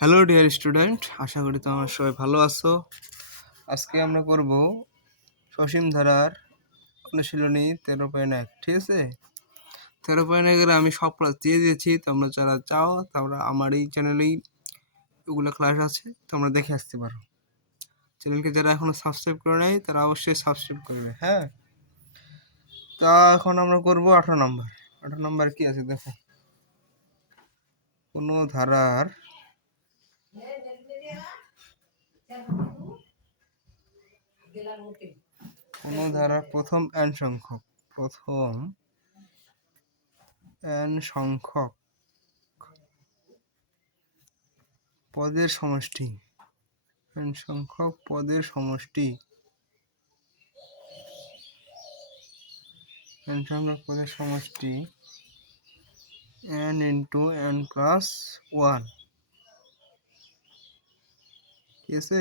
Hello dear student, আশা করি তোমরা সবাই ভালো আছো। আজকে আমরা করব সসীম ধারার অনুশীলনী 13.1। ঠিক আছে, 13.1 আমি সব ক্লাস দিয়ে দিয়েছি। তোমরা যারা চাও তোমরা আমার এই চ্যানেলেই ওগুলো ক্লাস আছে, তোমরা দেখে আসতে পারো। চ্যানেলকে যারা এখনো সাবস্ক্রাইব করে নাই তারা অবশ্যই সাবস্ক্রাইব করবে। হ্যাঁ, তা এখন আমরা করব 18 নম্বর। 18 নম্বর কি আছে দেখো, কোনো ধারার প্রথম n সংখ্যক পদের সমষ্টি n সংখ্যক পদের সমষ্টি n into n plus 1। ঠিক আছে,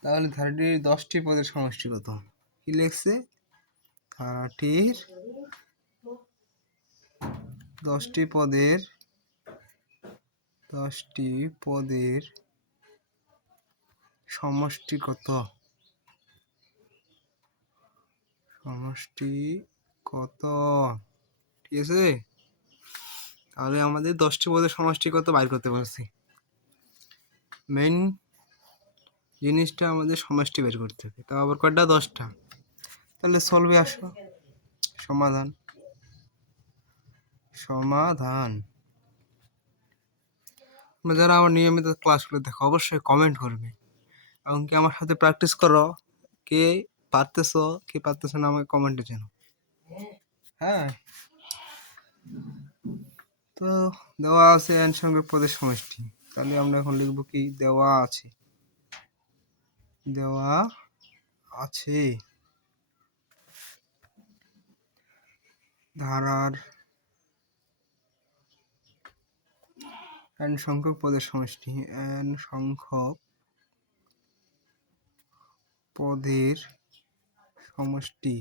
তাহলে ধারাটির 10টি পদের সমষ্টি কত? কি লিখছে? ধারাটির 10টি পদের সমষ্টি কত? ঠিক আছে, তাহলে আমাদের 10টি পদের সমষ্টি কত বাইর করতে পারছি। মেইন জিনিসটা আমাদের সমষ্টি বের করতে হবে, তাও আবার কয়টা? 10টা। তাহলে সলভে আসো, সমাধান। যারা আমার নিয়মিত ক্লাসগুলো দেখো অবশ্যই কমেন্ট করবে এবং কি আমার সাথে প্র্যাকটিস করো। কে পারতেছো কে পারতেছো না আমাকে কমেন্টে জানাও। হ্যাঁ, তো দেওয়া আছে n সংখ্যক পদের সমষ্টি। তাহলে আমরা এখন লিখব কি? দেওয়া আছে ধারার n সংখ্যক পদের সমষ্টি। n সংখ্যক পদের সমষ্টি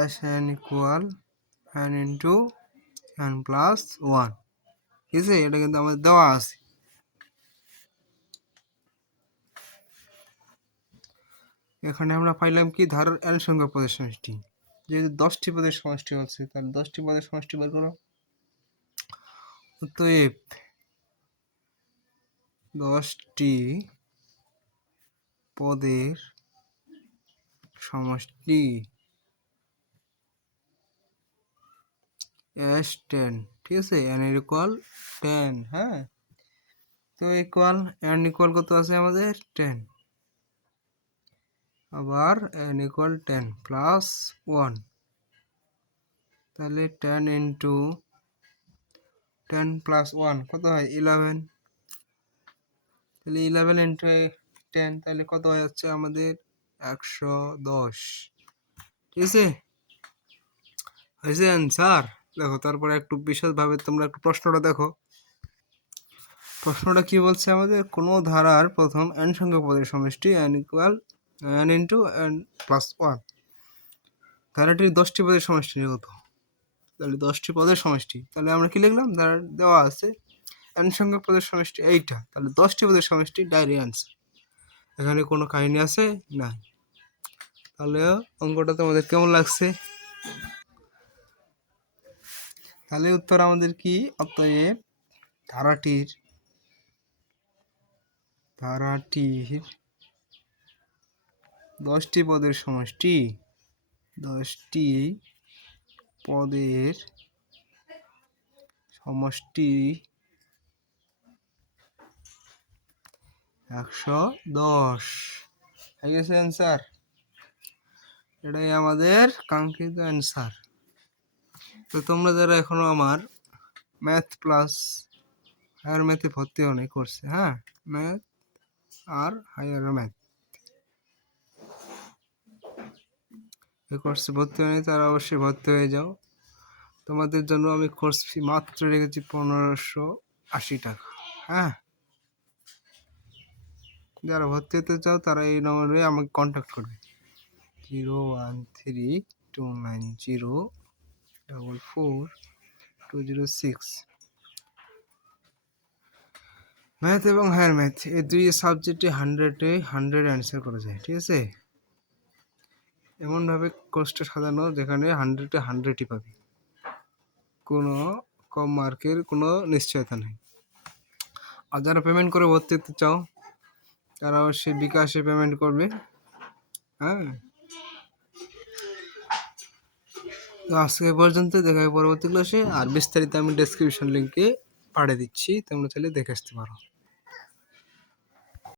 as n equal n into n plus 1। ঠিক আছে, এটা কিন্তু আমাদের দেওয়া আছে। এখানে আমরা পাইলাম কি? ধারার n সংখ্যক পদের সমষ্টি। যেহেতু 10টি পদের সমষ্টি হচ্ছে, তাহলে 10টি পদের সমষ্টি বের করো। অতএব 10টি পদের সমষ্টি as 10। ঠিক আছে, n এর ইকুয়াল 10। হ্যাঁ, তো ইকুয়াল n ইকুয়াল কত আছে আমাদের? 10। আবার n ইকুয়াল 10 প্লাস 1। তাহলে 10 ইন্টু 10 প্লাস 1 কত হয়? 11। তাহলে 11 ইন্টু 10, তাহলে কত হয়ে যাচ্ছে আমাদের? 110। ঠিক আছে, হয়েছে অ্যান্সার। দেখো, তারপরে একটু বিশদভাবে তোমরা একটু প্রশ্নটা দেখো। প্রশ্নটা কি বলছে আমাদের? কোনো ধারার প্রথম n সংখ্যক পদের সমষ্টি n equal n into n plus 1। ধারাটির 10টি পদের সমষ্টি কত? তাহলে 10টি পদের সমষ্টি, তাহলে আমরা কি লিখলাম? ধারা দেওয়া আছে n সংখ্যক পদের সমষ্টি এইটা, তাহলে 10টি পদের সমষ্টি ডাইরেক্ট অ্যান্সার। এখানে কোনো কাহিনী আছে না। তাহলে অঙ্কটা তোমাদের কেমন লাগছে? তাহলে উত্তর আমাদের কি? অতএব ধারাটির 10টি পদের সমষ্টি 10টি পদের সমষ্টি 110 হয়ে গেছে অ্যান্সার। এটাই আমাদের কাঙ্ক্ষিত অ্যান্সার। তো তোমরা যারা এখনো আমার ম্যাথ প্লাস হায়ার ম্যাথে ভর্তি হওনি করছে, হ্যাঁ, ম্যাথ আর হায়ার ম্যাথ এই কোর্সে ভর্তি হয়নি, তারা অবশ্যই ভর্তি হয়ে যাও। তোমাদের জন্য আমি কোর্স ফি মাত্র রেখেছি 1580 টাকা। হ্যাঁ, যারা ভর্তি হতে চাও তারা এই নম্বরে আমাকে কন্ট্যাক্ট করবে, 013 29044 ম্যাথ এবং হায়ার ম্যাথ এই দুই সাবজেক্টে 100 অ্যান্সার করা যায়, ঠিক আছে। এমনভাবে কোর্সটা সাজানো যেখানে 100-100ই পাবি, কোনো কম মার্কের কোনো নিশ্চয়তা নেই। আর যারা পেমেন্ট করে ভর্তি হতে চাও তারা অবশ্যই বিকাশে পেমেন্ট করবে। হ্যাঁ, তো আজকে পর্যন্ত, দেখা হবে পরবর্তী ক্লাসে। আর বিস্তারিত আমি ডেসক্রিপশন লিঙ্কে পাঠিয়ে দিচ্ছি, তোমরা চাইলে দেখে আসতে পারো।